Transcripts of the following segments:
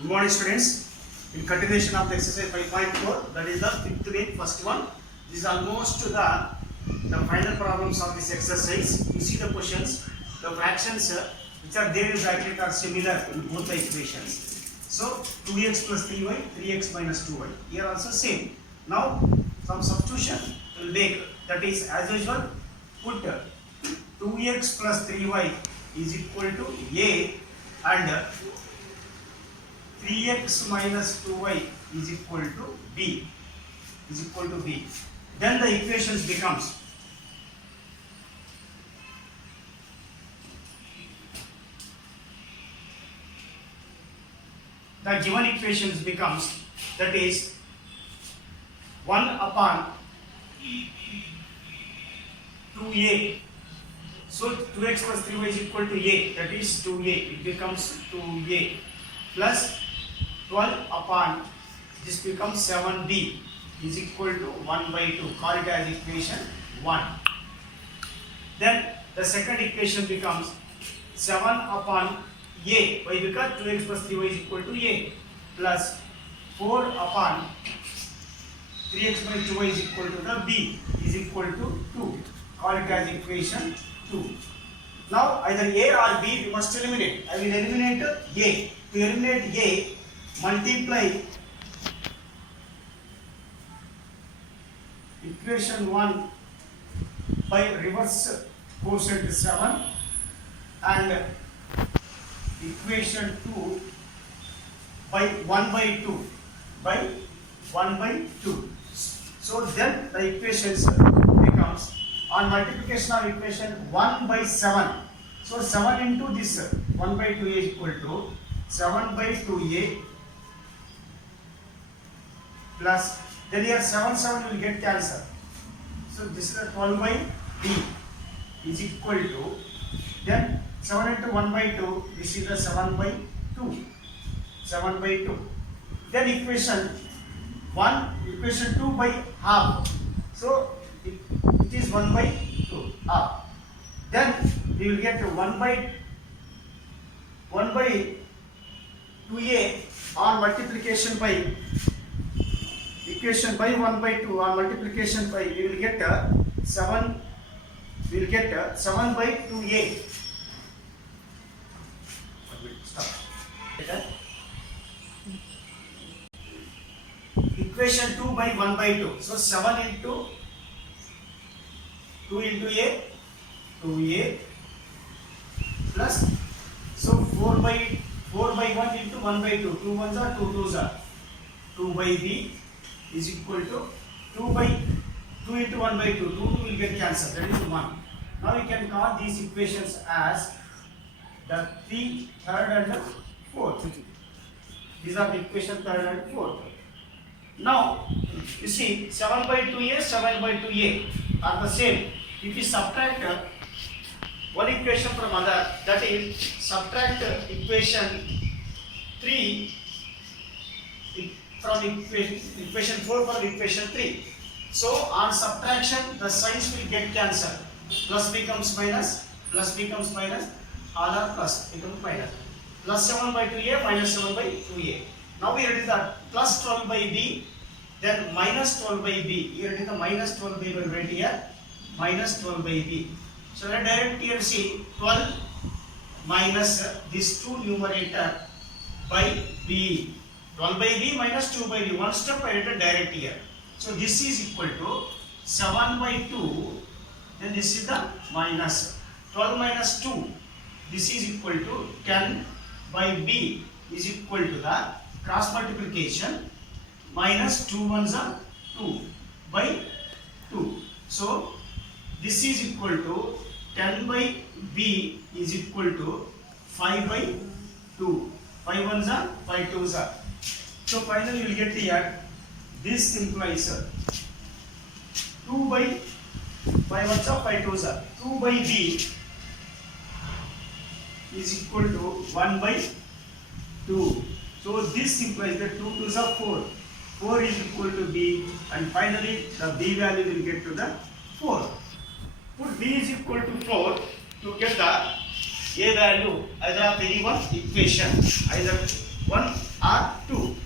Good morning, students. In continuation of the exercise 5.4, that is the fifth week, first one. This is almost the final problems of this exercise. You see the questions, the fractions which are there in bracket are similar in both the equations. So 2x plus 3y, 3x minus 2y. Here also same. Now some substitution will make. That is as usual. Put 2x plus 3y is equal to a and 3x minus 2y is equal to b. Then the equations becomes the given equations becomes, that is 1 upon 2a. So 2x plus 3y is equal to a, that is 2a. It becomes 2a plus 12 upon this becomes 7b is equal to 1 by 2. Call it as equation 1. Then the second equation becomes 7 upon a. Why? Because 2x plus 3y is equal to a plus 4 upon 3x minus 2y is equal to the b is equal to 2. Call it as equation 2. Now either a or b we must eliminate. I will eliminate a. To eliminate a, multiply equation 1 by reverse quotient 7 and equation 2 by 1 by 2. So then the equations becomes, on multiplication of equation 1 by 7. So 7 into this 1 by 2a is equal to 7 by 2a plus, then here 7 will get cancelled. So this is a 12 by b is equal to, then 7 into 1 by 2, this is the 7 by 2. Then equation 2 by half. So it is 1 by 2 half. Then we will get 1 by 2a on multiplication by equation by 1 by 2 on multiplication by, we will get 7. We will get 7 by 2a. Stop. Equation 2 by 1 by 2. So 7 into 2 into a, 2a plus, so 4 by 1 into 1 by 2. 2 1s are 2 2s are 2 by b is equal to 2 into 1 by 2. 2 will get cancelled. That is 1. Now we can call these equations as the 3, 3rd and 4th. These are the equation 3rd and 4th. Now you see 7 by 2a, 7 by 2a are the same. If you subtract one equation from other, that is subtract equation 3 from equation 4 from equation 3. So on subtraction the signs will get cancelled. Plus becomes minus, all are plus becomes minus. Plus 7 by 2a, minus 7 by 2a. Now we write that plus 12 by b, then minus 12 by b. Here it is the minus 12 by b, will write here minus 12 by b. So let direct here see 12 minus this 2 numerator by b. 12 by b minus 2 by b. One step I write direct here. So this is equal to 7 by 2. Then this is the minus 12 minus 2. This is equal to 10 by b is equal to the cross multiplication minus 2 1s are 2 by 2. So this is equal to 10 by b is equal to 5 by 2. 5 1s are 5 2s are. So finally you will get here, this implies 2 by 5 1s are 5 2s are. 2 by b is equal to 1 by 2. So this implies that 2 2s are 4. 4 is equal to b, and finally the b value will get to the 4. Put b is equal to 4 to get the a value either of any one equation, either 1 or 2.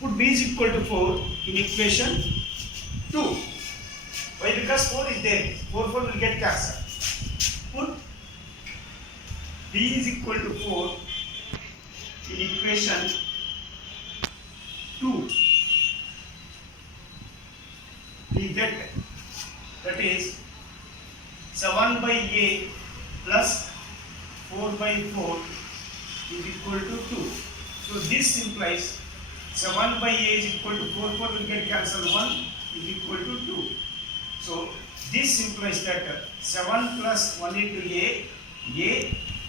Put b is equal to 4 in equation 2. Why? Because 4 is there. 4 will get cancelled. Put b is equal to 4 in equation 2. We get, that is 7 by a plus 4 by 4 is equal to 2. So this implies 7 by a is equal to 4 will get cancelled, 1 is equal to 2. So this implies that 7 plus 1 into a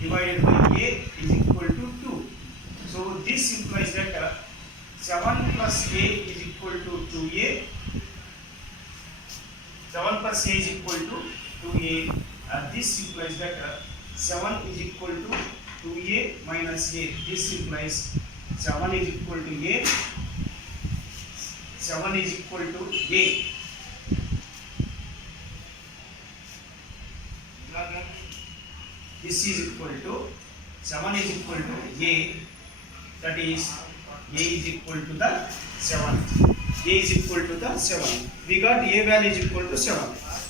divided by a is equal to 2. So this implies that 7 plus a is equal to 2a. 7 plus a is equal to 2a. This implies that 7 is equal to 2a minus a. This implies 7 is equal to a. 7 is equal to a. This is equal to 7 is equal to a. That is a is equal to the 7. A is equal to the 7. We got a value is equal to 7.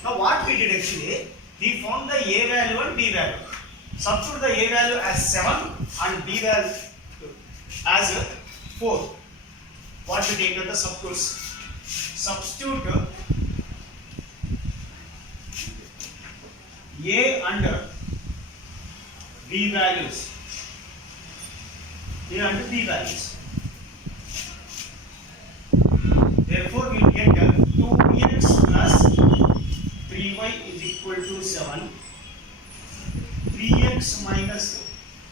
Now what we did actually, we found the a value and b value. Substitute the a value as 7 and b value as 4. What we take the substitutes? Substitute a and b values. A and b values. Therefore, we get 2x plus 3y is equal to 7. 3x minus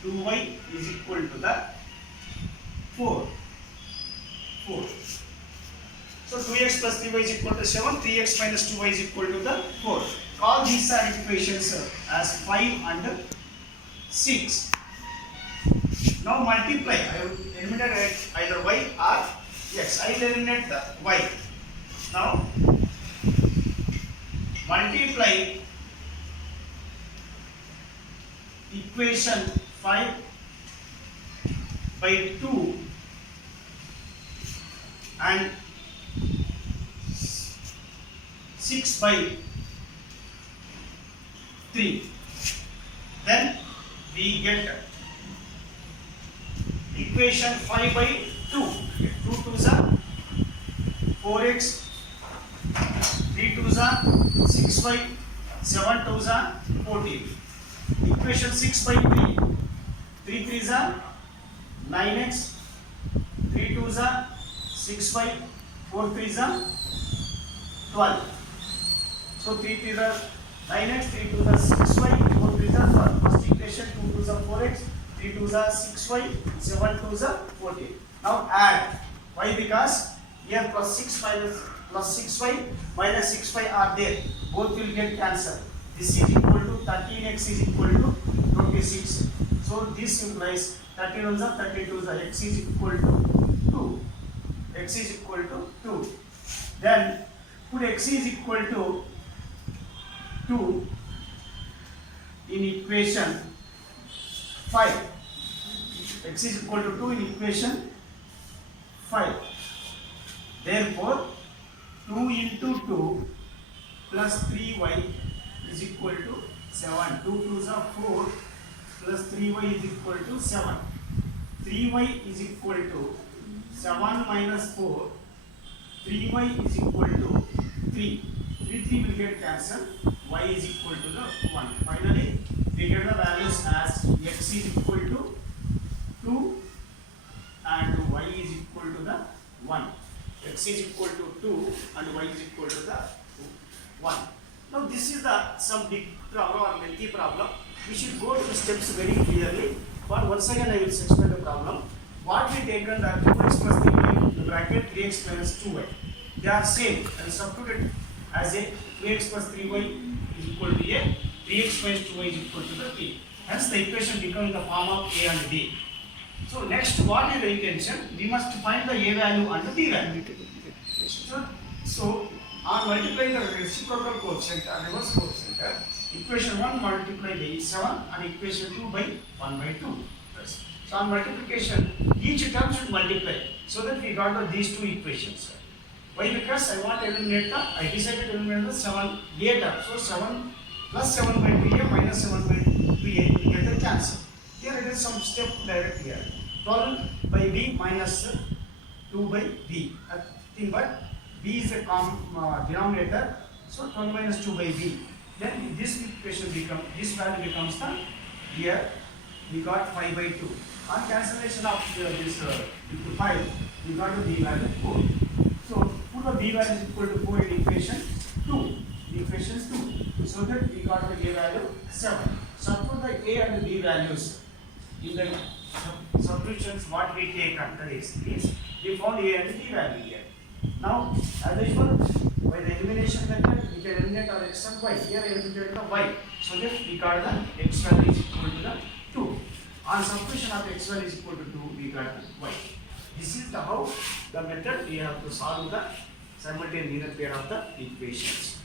2y is equal to the 4. So 2x plus 3y is equal to 7. 3x minus 2y is equal to the 4. Call these are equations as 5 and 6. Now multiply. I will eliminate either y or x. I will eliminate the y. Now multiply equation 5 by 2 and 6 by 3. Then we get equation 5 by 2. 2 2s are 4x, 3 2s are 6y, 7 2s are 14. Equation 6 by 3. 3 3s are 9x, 3 2s are 6y, 4 3s are 12. So 3 3s are 9x, 3 2s are 6y, 4 3s are 12. First equation 2 2s are 4x, 3 2s are 6y, 7 2s are 14. Now add. Why? Because here plus 6 minus plus 6y minus 6y are there. Both will get cancelled. This is equal to 13x is equal to 26. So this implies 31s are 32s are x is equal to 2. X is equal to 2. Then put x is equal to 2 in equation 5. X is equal to 2 in equation 5. Therefore 2 into 2 plus 3y is equal to 7. 2 2s are 4 plus 3y is equal to 7. 3y is equal to 7 minus 4. 3y is equal to 3. 3 will get cancelled. Y is equal to the 1. Finally, we get the values as x is equal to 2 and y is equal to the 1. X is equal to 2 and y is equal to the 1. Now this is the some big problem or lengthy problem. We should go to the steps very clearly. But once again I will explain the problem. What we taken the 2x plus 3y in the bracket 3x minus 2y. They are same and substituted as a 2x plus 3y is equal to a, 3x minus 2y is equal to the 3. Hence the equation becomes in the form of a and b. So next, what is the intention? We must find the a value and the b value. So on multiplying the reciprocal coefficient or reverse coefficient, equation 1 multiplied by 7 and equation 2 by 1 by 2. plus. So on multiplication, each term should multiply. So that we got these two equations. Why? Because I want to eliminate the, I decided to eliminate the 7a term. So 7 plus 7 by 2a minus 7 by 2a will get the cancel. Here it is some step direct here. 12 by b minus 2 by b. Nothing but b is a denominator. So 12 minus 2 by b. Then this equation becomes, this value becomes the, here we got 5 by 2. On cancellation of this 5, we got the b value 4. So put the b value is equal to 4 in equation 2. Equation 2. So that we got the a value 7. Substitute the a and the b values in the substitutions. What we take under is we found a and the b value here. Now, as usual, by the elimination method, we can eliminate our x and y. Here, I eliminated the y. So that we got the x value is equal to the 2. On substitution of x value is equal to 2, we got the y. This is the how the method we have to solve the simultaneous linear pair of the equations.